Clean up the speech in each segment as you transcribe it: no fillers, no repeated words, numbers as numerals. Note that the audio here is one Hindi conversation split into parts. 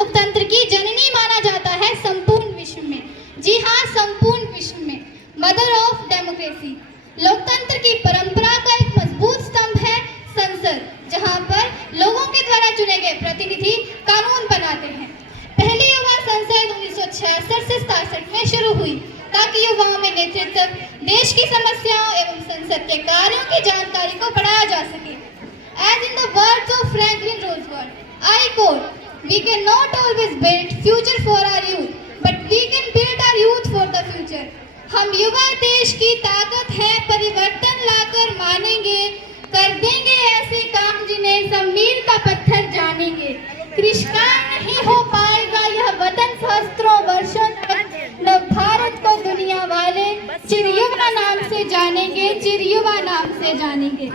लोकतंत्र की जननी माना जाता है संपूर्ण विश्व में। जी हाँ, संपूर्ण विश्व में मदर ऑफ डेमोक्रेसी। लोकतंत्र की परंपरा का एक मजबूत स्तंभ है संसद, जहां पर लोगों के द्वारा चुने गए प्रतिनिधि कानून बनाते हैं। पहली युवा संसद 1966 से 67 में शुरू हुई ताकि युवाओं में नेतृत्व, देश की समस्याओं एवं संसद के कार्यों की जानकारी को बढ़ाया जा सके। As in the words of Franklin Roosevelt, I quote, "We cannot always build future for our youth, but we can build our youth for the future." हम युवा देश की ताकत है, परिवर्तन लाकर मानेंगे, कर देंगे ऐसे काम जिन्हें सब मील का पत्थर जानेंगे। कृषिकार्य नहीं हो पाएगा यह वतन सहस्त्रों वर्षों तक, नव भारत को दुनिया वाले चिरयुवा नाम से जानेंगे, चिरयुवा नाम से जानेंगे।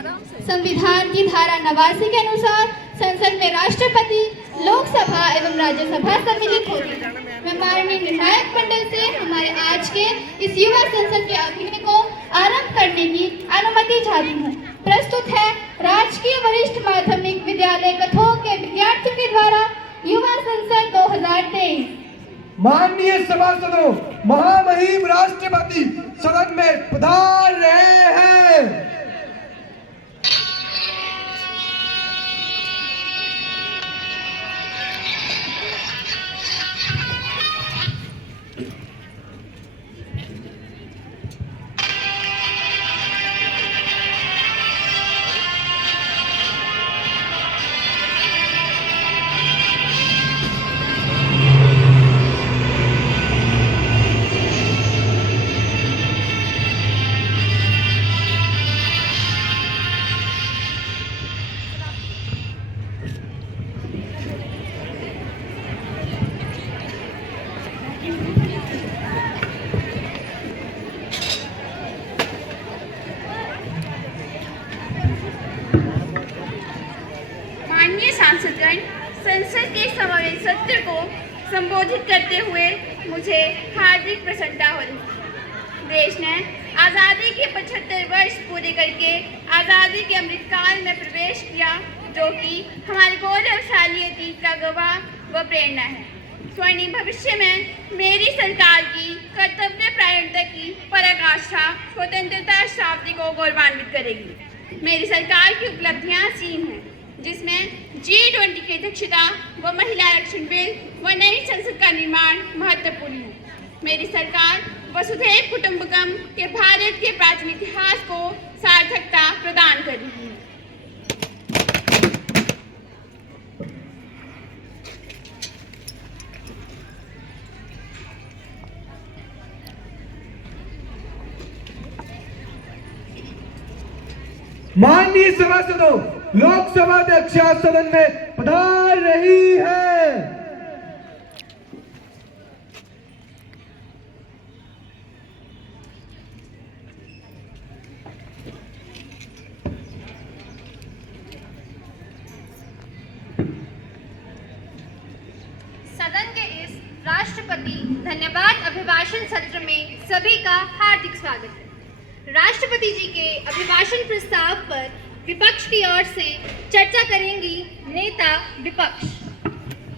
संविधान की धारा 89 के अनुसार संसद में राष्ट्रपति, लोकसभा एवं राज्यसभा सम्मिलित होती है। मैं माननीय निर्णायक मंडल से हमारे आज के इस युवा संसद के अभियान को आरंभ करने की अनुमति चाहती हूँ। प्रस्तुत है राजकीय वरिष्ठ माध्यमिक विद्यालय कथों के विद्यार्थियों के द्वारा युवा संसद 2023। माननीय सभासदों, महामहिम राष्ट्रपति सदन में पधार रहे हैं। सांसदगण, संसद के समावेश सत्र को संबोधित करते हुए मुझे हार्दिक प्रसन्नता हो रही है। देश ने आज़ादी के 75 वर्ष पूरे करके आज़ादी के अमृतकाल में प्रवेश किया, जो कि हमारे गौरवशाली अतीत का गवाह व प्रेरणा है। स्वर्णिम भविष्य में मेरी सरकार की कर्तव्यपरायणता की पराकाष्ठा स्वतंत्रता शताब्दी को गौरवान्वित करेगी। मेरी सरकार की उपलब्धियां असीम हैं, जिसमें G20 की अध्यक्षता व महिला आरक्षण बिल व नई संसद का निर्माण महत्वपूर्ण है। मेरी सरकार वसुधैव कुटुंबकम के भारत के प्राचीन इतिहास को सार्थकता प्रदान कर रही है। माननीय सभासदों, लोकसभा अध्यक्ष सदन में पधार रही है। सदन के इस राष्ट्रपति धन्यवाद अभिभाषण सत्र में सभी का हार्दिक स्वागत है। राष्ट्रपति जी के अभिभाषण प्रस्ताव पर विपक्ष की ओर से चर्चा करेंगी नेता विपक्ष।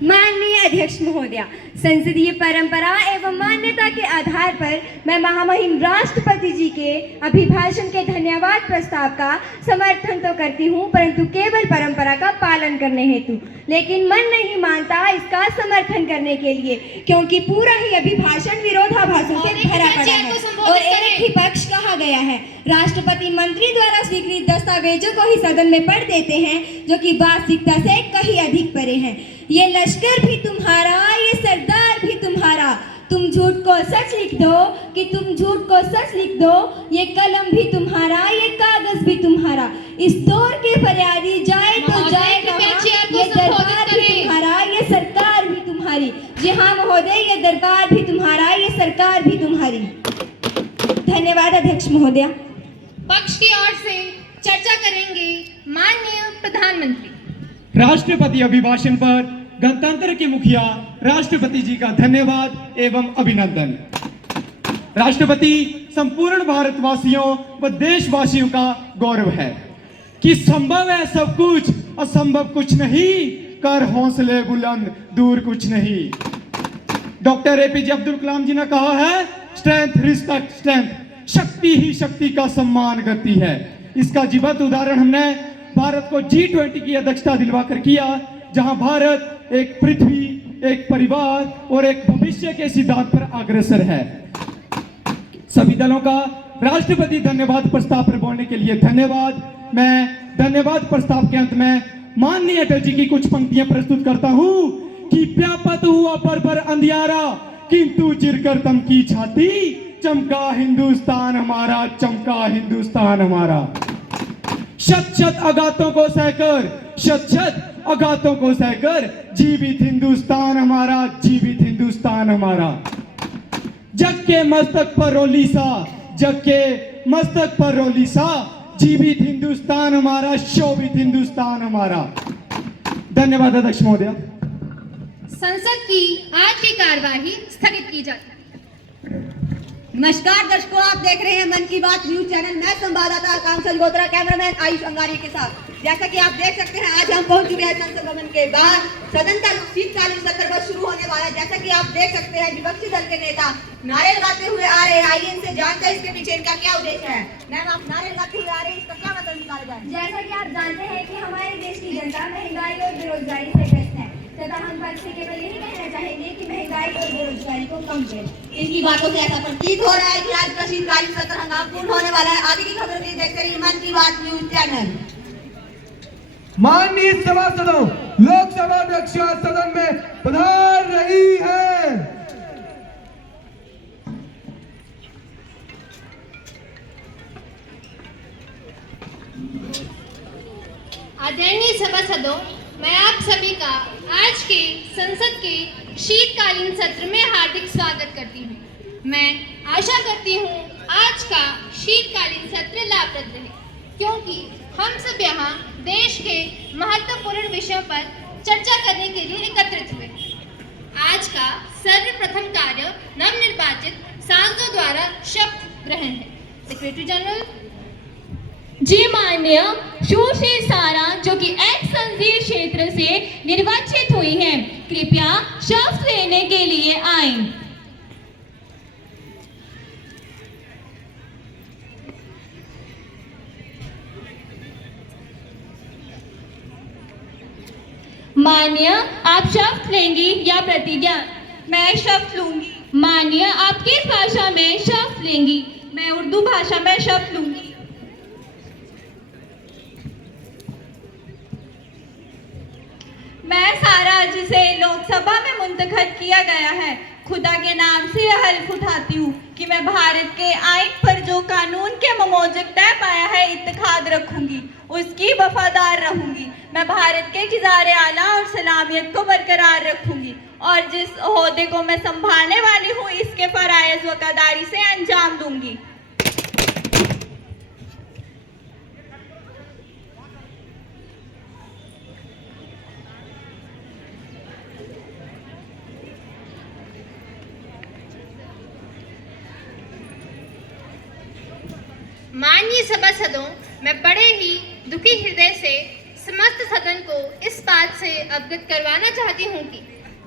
माननीय अध्यक्ष महोदया, संसदीय परंपरा एवं मान्यता के आधार पर मैं महामहिम राष्ट्रपति जी के अभिभाषण के धन्यवाद प्रस्ताव का समर्थन तो करती हूँ, परंतु केवल परंपरा का पालन करने हेतु। लेकिन मन नहीं मानता इसका समर्थन करने के लिए, क्योंकि पूरा ही अभिभाषण विरोधाभासों से भरा पड़ा है और एक ही पक्ष कहा गया है। राष्ट्रपति मंत्री द्वारा स्वीकृत दस्तावेजों को ही सदन में पढ़ देते हैं, जो कि वास्तविकता से कहीं अधिक परे हैं। ये लश्कर भी तुम्हारा, ये सरदार भी तुम्हारा। तुम झूठ को सच लिख दो कि तुम झूठ को सच लिख दो। ये कलम भी तुम्हारा, ये कागज भी तुम्हारा। इस दौर के फरियादी जाए तो जाए कहाँ, ये दरबार भी तुम्हारा, ये सरकार भी तुम्हारी। जी हाँ महोदय, ये दरबार भी तुम्हारा, ये सरकार भी तुम्हारी। धन्यवाद अध्यक्ष महोदया। पक्ष की ओर से चर्चा करेंगे माननीय प्रधानमंत्री। राष्ट्रपति अभिभाषण पर गणतंत्र के मुखिया राष्ट्रपति जी का धन्यवाद एवं अभिनंदन। राष्ट्रपति संपूर्ण भारतवासियों व देशवासियों का गौरव है कि संभव है सब कुछ, असंभव कुछ नहीं। कर हौसले बुलंद, दूर कुछ नहीं। डॉक्टर एपीजे अब्दुल कलाम जी ने कहा है, स्ट्रेंथ रिस्पेक्ट स्ट्रेंथ, शक्ति ही शक्ति का सम्मान करती है। इसका जीवंत उदाहरण हमने भारत को G20 की अध्यक्षता दिलवाकर किया, जहां भारत एक पृथ्वी, एक परिवार और एक भविष्य के सिद्धांत पर अग्रसर है। सभी दलों का राष्ट्रपति धन्यवाद प्रस्ताव पर बोलने के लिए धन्यवाद। मैं धन्यवाद प्रस्ताव के अंत में माननीय अटल जी की कुछ पंक्तियां प्रस्तुत करता हूं कि व्यापत हुआ पर अंधियारा, किंतु चिरकर तम की छाती, चमका हिंदुस्तान हमारा, चमका हिंदुस्तान हमारा। शत शत आघातों को सहकर, शत शत आघातों को सहकर, जीवित हिंदुस्तान हमारा, जीवित हिंदुस्तान हमारा। जग के मस्तक पर रोली सा, जग के मस्तक पर रोली सा, जीवित हिंदुस्तान हमारा, शोभित हिंदुस्तान हमारा। धन्यवाद अध्यक्ष महोदय। संसद की आज की कार्यवाही स्थगित की जाती है। नमस्कार दर्शकों, आप देख रहे हैं मन की बात न्यूज चैनल। मैं संवाददाता आकांक्षा जगोत्रा, कैमरामैन आयुष अंगारी के साथ। जैसा कि आप देख सकते हैं, आज हम पहुंच चुके हैं संसद भवन के बाहर। सदन का शीतकालीन सत्र बस शुरू होने वाला है। जैसा कि आप देख सकते हैं, विपक्षी दल के नेता नारे लगाते हुए आ रहे हैं। आइए इनसे जानते हैं इसके पीछे इनका क्या उद्देश्य है। मैम, आप नारे लगाते हुए आ रहे हैं, इसका क्या मतलब निकाला जाए? जैसा कि आप जानते हैं कि हमारे देश की जनता महंगाई और बेरोजगारी से ग्रस्त है तथा हम पद से केवल यही कहना चाहेंगे कि महंगाई और बेरोजगारी को कम करें। इनकी बातों से ऐसा प्रतीत हो रहा है कि आज का शीतकालीन सत्र हंगामापूर्ण होने वाला है। आगे की खबर भी देखते रहिए मन की बात न्यूज चैनल। माननीय सभासदों, लोकसभा अध्यक्ष सदन में पधार रही है। आदरणीय सभासदों, मैं आप सभी का आज के संसद के शीतकालीन सत्र में हार्दिक स्वागत करती हूँ। मैं आशा करती हूँ आज का शीतकालीन सत्र लाभप्रद रहे, क्योंकि हम सब यहाँ देश के महत्वपूर्ण विषयों पर चर्चा करने के लिए एकत्रित हुए। आज का सर्वप्रथम कार्य नवनिर्वाचित सांसदों द्वारा शपथ ग्रहण है। सेक्रेटरी जनरल जी माननीय सुश्री सारा, जो कि एक्स संसदीय क्षेत्र से निर्वाचित हुई हैं, कृपया शपथ लेने के लिए आएं। माननीय, आप शपथ लेंगी या प्रतिज्ञा? मैं शपथ लूंगी। माननीय, आप किस भाषा में शपथ लेंगी? मैं उर्दू भाषा में शपथ लूंगी। मैं सारा, जिसे लोकसभा में मुंतखब किया गया है, खुदा के नाम से यह हल्फ उठाती हूँ कि मैं भारत के आइन पर जो कानून के ममोजक तय पाया है इत्तेखाद रखूंगी, उसकी वफादार रहूंगी। मैं भारत के खिजारे आला और सलामियत को बरकरार रखूंगी और जिस ओहदे को मैं संभालने वाली हूँ इसके फराइज वफादारी से अंजाम दूंगी। माननीय सभासदों, मैं बड़े ही दुखी हृदय से समस्त सदन को इस बात से अवगत करवाना चाहती हूँ कि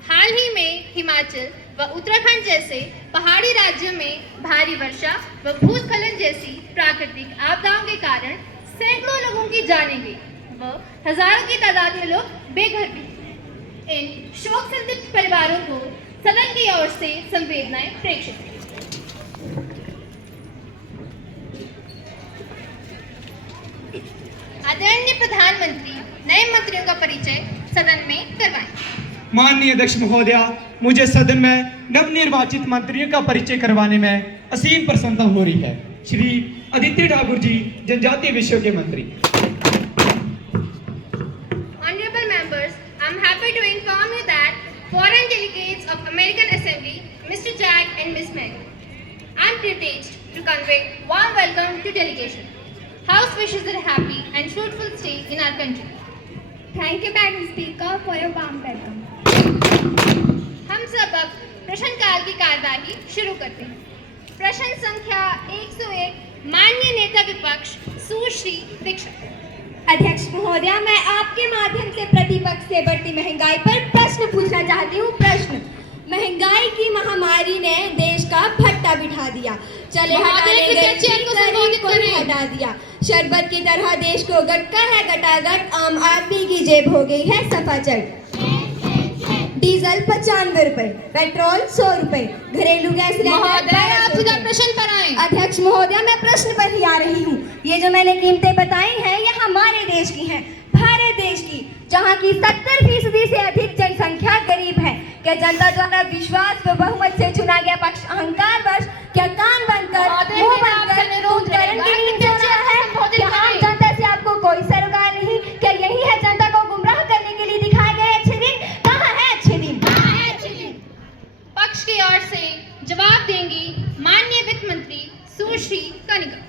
हाल ही में हिमाचल व उत्तराखंड जैसे पहाड़ी राज्यों में भारी वर्षा व भूस्खलन जैसी प्राकृतिक आपदाओं के कारण सैकड़ों लोगों की जानें गई व हजारों की तादाद में लोग बेघर भी। इन शोक संतप्त परिवारों को सदन की ओर से संवेदनाएं प्रेषित। आदरणीय प्रधानमंत्री नए मंत्रियों का परिचय सदन में करवाएं। माननीय अध्यक्ष महोदया, मुझे सदन में नवनिर्वाचित मंत्रियों का परिचय करवाने में असीम प्रसन्नता हो रही है। श्री आदित्य ठाकुर जी, जनजातीय विषयों के मंत्री। Honorable members, I'm happy to inform you that foreign delegates of American Assembly, Mr. Jack and Miss Meg, I'm privileged to convey warm welcome to delegation. House wishes a happy and fruitful stay in our country. Thank you, Madam Speaker, for your warm welcome. हम सब अब प्रश्नकाल की कार्यवाही शुरू करते हैं। प्रश्न संख्या 101, माननीय नेता विपक्ष सुश्री दीक्षित। अध्यक्ष महोदया, मैं आपके माध्यम से प्रतिपक्ष से बढ़ती महंगाई पर प्रश्न पूछना चाहती हूँ। प्रश्न, महंगाई की महामारी ने देश का भट्टा बिठा दिया, चले हटा दिया, शरबत की तरह देश को गटका है गटागट, आम आदमी की जेब हो गई है सफाचट। डीजल 95 रुपए, पेट्रोल 100 रुपए, घरेलू गैस प्रश्न पर आए। अध्यक्ष महोदया, मैं प्रश्न पर ही आ रही हूँ। ये जो मैंने कीमतें बताई हैं ये हमारे देश की हैं, भारत देश की, जहाँ की 70% से अधिक जनसंख्या गरीब है। क्या जनता द्वारा विश्वास व बहुमत से चुना गया पक्ष अहंकार वश क्या कान बनकर मुंह बनकर कुंभकर्ण की नींद सो रहा है? क्या आम जनता से आपको कोई सरोकार नहीं? क्या यही है जनता को गुमराह करने के लिए दिखाए गए अच्छे दिन? कहाँ है अच्छे दिन? पक्ष की ओर से जवाब देंगी माननीय वित्त मंत्री सुश्री कनिका।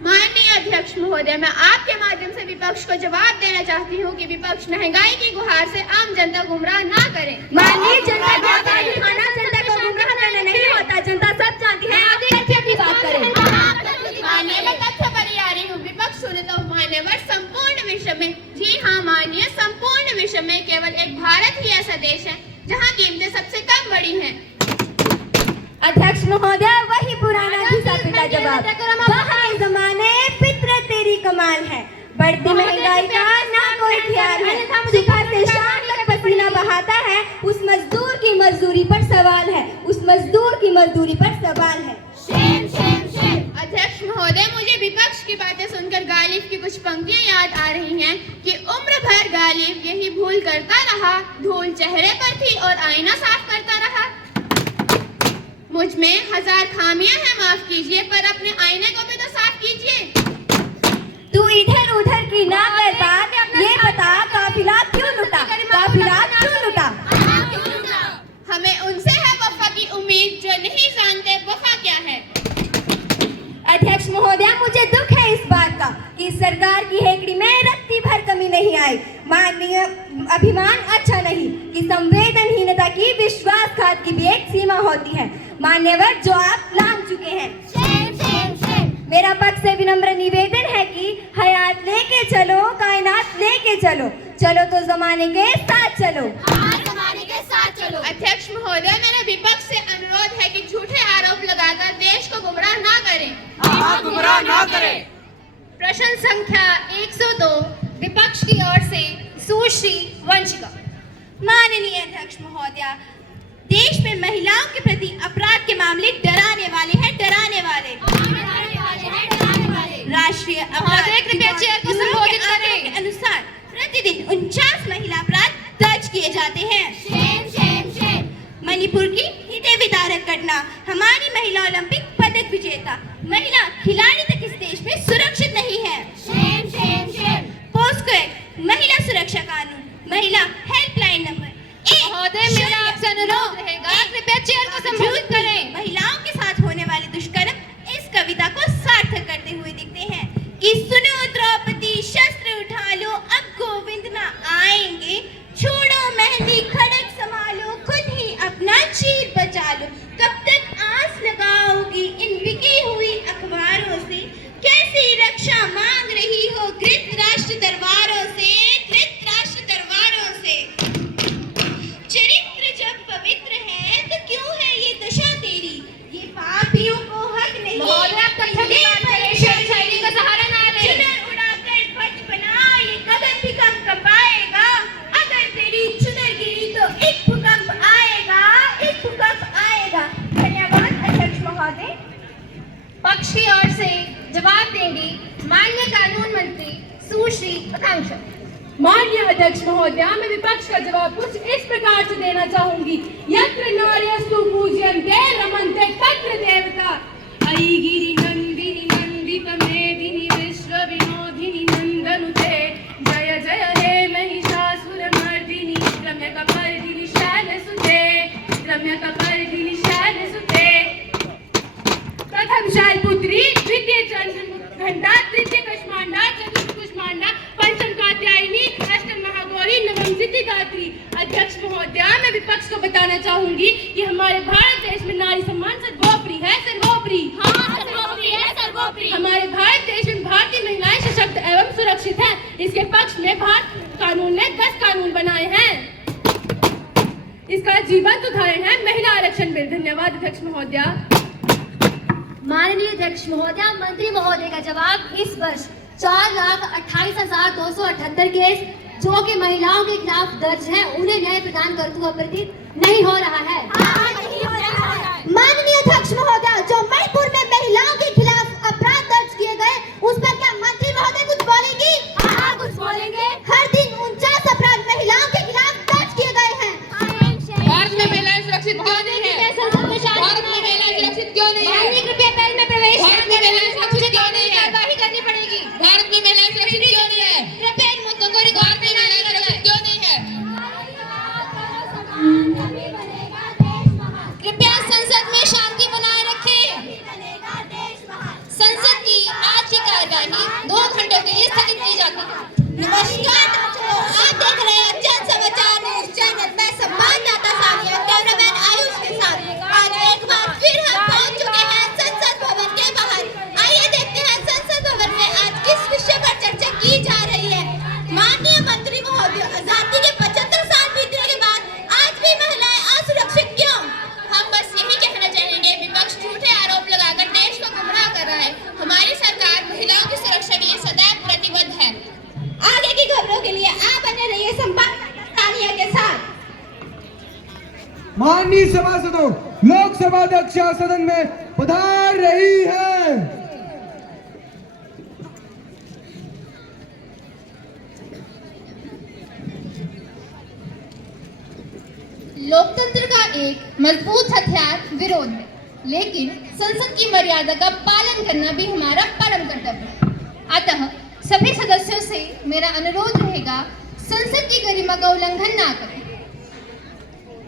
माननीय अध्यक्ष महोदय, मैं आपके माध्यम से विपक्ष को जवाब देना चाहती हूँ कि विपक्ष महंगाई की गुहार से आम जनता गुमराह ना करे। माननीय जनता का आवाज उठाना जनता को गुमराह करना नहीं होता, जनता सब जानती है। आप तथ्य की बात करें। माननीय, मैं तथ्य पर ही आ रही हूँ। विपक्ष सुने तो मान्यवर संपूर्ण विश्व में, जी हाँ माननीय, संपूर्ण विश्व में केवल एक भारत ही ऐसा देश है जहाँ कीमतें सबसे कम बढ़ी हैं। अध्यक्ष महोदय, वही पुराना घिसा पिटा जवाब, वही जमाने फितरत तेरी कमाल है, बढ़ती महंगाई का ना कोई ख्याल है, सुबह से शाम तक पसीना बहाता है, उस मजदूर की मजदूरी पर सवाल है, उस मजदूर की मजदूरी पर सवाल है। अध्यक्ष महोदय, मुझे विपक्ष की बातें सुनकर गालिब की कुछ पंक्तियां याद आ रही हैं कि उम्र भर गालिब यही भूल करता रहा, धूल चेहरे पर थी और आईना साफ करता रहा। मुझ में 1000 खामियां हैं, माफ कीजिए, पर अपने आईने को भी तो साफ कीजिए। तू इधर उधर की ना कर बात, ये बता काफिला क्यों लुटा, काफिला क्यों लुटा? हमें उनसे है वफा की उम्मीद जो नहीं जानते वफा क्या है। अध्यक्ष महोदया, मुझे दुख है इस बात का कि सरकार की हेकड़ी में रत्ती भर कमी नहीं आई। माननीय, अभिमान अच्छा नहीं कि संवेदनहीनता की विश्वासघात की भी एक सीमा होती है। मान्यवर, जो आप लांघ चुके हैं। मेरा पक्ष से विनम्र निवेदन है कि हयात लेके चलो, कायनात लेके चलो, चलो तो जमाने के साथ चलो। अध्यक्ष महोदय, मेरा विपक्ष से अनुरोध है कि झूठे आरोप लगाकर देश को गुमराह ना करें। प्रश्न संख्या 102 विपक्ष की ओर से सुश्री वंशिका। माननीय अध्यक्ष महोदया, देश में महिलाओं के प्रति अपराध के मामले डराने वाले हैं, डराने वाले। राष्ट्रीय अपराध कृपया चेयर को संबोधित करें। के अनुसार प्रतिदिन 49 महिला अपराध दर्ज किए जाते हैं। मणिपुर की हृदय विदारक घटना, हमारी महिला ओलंपिक पदक विजेता महिला खिलाड़ी तक इस देश में सुरक्षित नहीं है। पोस्को एक्ट, महिला सुरक्षा कानून, महिला हेल्पलाइन नंबर। महोदय, मेरा आपसे अनुरोध रहेगा कृपया चेयर को संबोधित करें। महिलाओं के साथ होने वाले दुष्कर्म इस कविता को सार्थक करते हुए दिखते हैं कि सुनो द्रौपदी, शस्त्र उठा लो, अब गोविंद ना आएंगे, छोड़ो मेहंदी, खड़ग संभालो, खुद ही अपना चीर बचा लो। कब तक आस लगाओगी इन बिकी हुई अखबारों से? कैसी रक्षा मांग रही हो धृतराष्ट्र दरबारों से, धृतराष्ट्र दरबारों से? चरित्र जब पवित्र है तो क्यों है ये दशा तेरी? ये पापियों को हक नहीं। महोदय, आप तथ्य की बात करें, शैली का सहारा ना लें। चुनर उड़ाकर फट बना, ये गगन भी कंप आएगा। अगर तेरी चुनर गिरी तो एक भूकंप आएगा, एक भूकंप आएगा। धन्यवाद अध्यक्ष महोदय। पक्ष की ओर से जवाब देंगी माननीय कानून मंत्री सुश्री आकांक्षा। माननीय अध्यक्ष महोदय, मैं विपक्ष का जवाब कुछ इस प्रकार से देना चाहूंगी। यत्र नार्यस्तु पूज्यन्ते रमन्ते तत्र देवता। अयि गिरि नंदिनी नंदित मेदिनी विश्व विनोदिनी नंदनुते। जय जय हे महिषासुर मर्दिनी, रम्य कपर्दिनी शैलसुते, रम्य कपर्दिनी शैलसुते। प्रथम शैलपुत्री, द्वितीय चंद्रघंटा, तृतीय कुष्मांडा, चतुर्थ कुष्मांडा, पंचम कात्यायनी, अष्टम महागौरी, नवम सिद्धिदात्री। अध्यक्ष महोदय, मैं विपक्ष को बताना चाहूंगी कि हमारे भारत देश में नारी सम्मान सर्वोपरि है, सर्वोपरि। हाँ, सर्वोपरि है, सर्वोपरि। हमारे भारत देश में भारतीय महिलाएं सशक्त एवं सुरक्षित है। इसके पक्ष में भारत कानून ने 10 कानून बनाए हैं। इसका जीवंत उदाहरण है महिला आरक्षण बिल। धन्यवाद अध्यक्ष महोदया। माननीय अध्यक्ष महोदया, मंत्री महोदय का जवाब इस वर्ष 4,28,278 केस जो कि महिलाओं के खिलाफ दर्ज है उन्हें न्याय प्रदान करते हुए प्रतीत नहीं हो रहा है। माननीय अध्यक्ष महोदय, जो मणिपुर में महिलाओं के खिलाफ अपराध दर्ज किए गए उस पर क्या मंत्री महोदय कुछ बोलेंगी? हाँ, कुछ बोलेंगे। हर दिन 49 अपराध महिलाओं के खिलाफ दर्ज किए गए हैं। भारत में महिलाएं सुरक्षित क्यों नहीं है? भारत में महिलाएं सुरक्षित क्यों नहीं है? कृपया पहल में प्रवेश। भारत में महिलाएं सुरक्षित क्यों नहीं है? कार्यवाही करनी पड़ेगी। भारत में महिलाएं सुरक्षित क्यों नहीं है? कृपया इन मुद्दों को भारत में महिलाएं सुरक्षित क्यों नहीं है? कृपया संसद में शांति बनाए रखें। संसद की आज की कार्यवाही 2 घंटों के लिए स्थगित की जाती है। नमस्कार दर्शकों, आप देख रहे हैं जन समाचार न्यूज चैनल। मैं संवाददाता सानिया कैमरामैन आयुष के साथ आज एक बार फिर हम पहुंच चुके हैं संसद भवन के बाहर। आइए देखते हैं संसद भवन में आज किस विषय पर चर्चा की जा रही है। माननीय मंत्री महोदय, आजादी के 75 साल बीतने के बाद आज भी महिलाएं असुरक्षित क्यों? हम बस यही कहना चाहेंगे, विपक्ष झूठे आरोप लगाकर देश को गुमराह कर रहा है। हमारी सरकार महिलाओं की सुरक्षा के लिए सदैव प्रतिबद्ध है। आगे की खबरों के लिए आप बने रहिए संवाददाता सानिया के साथ। माननीय सभासदों, लोकसभा अध्यक्ष सदन में पधार रही है। लोकतंत्र का एक मजबूत हथियार विरोध है, लेकिन संसद की मर्यादा का पालन करना भी हमारा परम कर्तव्य है। अतः सभी सदस्यों से मेरा अनुरोध रहेगा, संसद की गरिमा का उल्लंघन ना करें।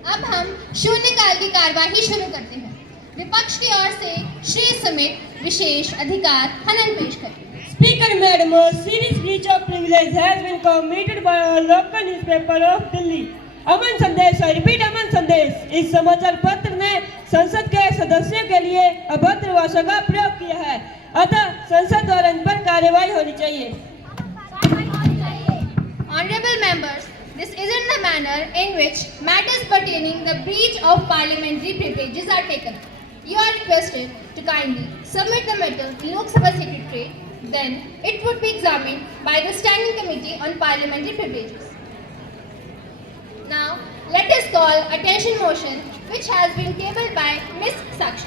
अब हम शून्यकाल की कार्यवाही शुरू करते हैं। विपक्ष की ओर से श्री समेत विशेष अधिकार हनन पेश करें। Speaker Madam, a serious breach of privilege has been committed by our local newspaper of Delhi. अमन संदेश, I repeat अमन संदेश, इस समाचार पत्र ने संसद के सदस्यों के लिए अभद्र भाषा का प्रयोग किया है। अतः संसद द्वारा इन पर कार्यवाही होनी चाहिए। Honorable members, this isn't the manner in which matters pertaining the breach of parliamentary privileges are taken. You are requested to kindly submit the matter to Lok Sabha Secretariat. Then it would be examined by the Standing Committee on Parliamentary Privileges. Now let us call attention motion which has been tabled by Ms. Sakshi.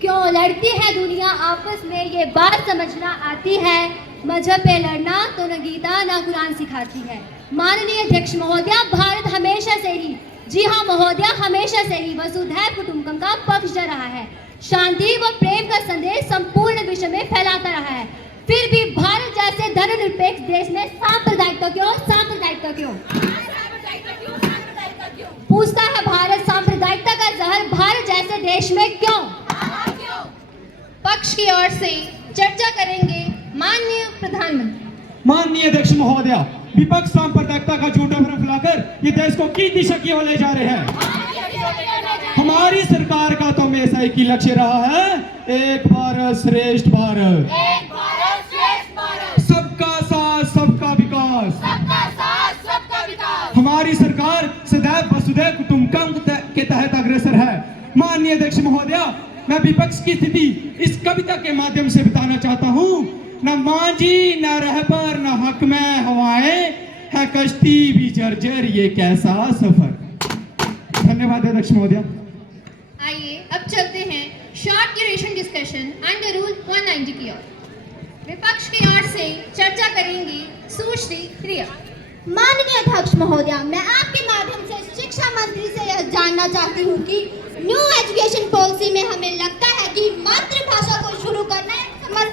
क्यों लड़ती है दुनिया आपस में, ये बात समझना आती है। मजहब पे लड़ना तो न गीता न कुरान सिखाती है। माननीय अध्यक्ष महोदया, भारत हमेशा से ही, जी हाँ महोदया, हमेशा से ही वसुधैव कुटुंबकम का पक्ष जा रहा है। शांति व प्रेम का संदेश संपूर्ण विश्व में फैलाता रहा है। फिर भी भारत जैसे धर्मनिरपेक्ष देश में सांप्रदायिकता क्यों? सांप्रदायिकता क्यों? पूछता है भारत, सांप्रदायिकता का जहर भारत जैसे देश में क्यों? पक्ष की ओर से चर्चा करेंगे माननीय प्रधानमंत्री। माननीय अध्यक्ष महोदया, विपक्ष सांप्रदायिकता का झूठा भ्रम फैलाकर ये देश को किस दिशा की ओर ले जा रहे हैं। हमारी सरकार का तो हमेशा एक ही लक्ष्य रहा है, एक भारत श्रेष्ठ भारत, सबका साथ सबका विकास। हमारी सरकार सदैव वसुधैव कुटुंबकम के तहत अग्रसर है। माननीय अध्यक्ष महोदया, मैं विपक्ष की स्थिति इस कविता के माध्यम से बताना चाहता हूँ। न मांझी न रहबर न हक में हवाएं, है कश्ती भी जर्जर ये कैसा सफर। धन्यवाद अध्यक्ष महोदया। आइए अब चलते हैं short duration discussion under rule 190 की ओर। विपक्ष की ओर से चर्चा करेंगी सुश्री प्रिया। माननीय अध्यक्ष महोदया, मैं आपके माध्यम से शिक्षा मंत्री से यह जानना चाहती हूँ कि न्यू एजुकेशन पॉलिसी में हमें लगता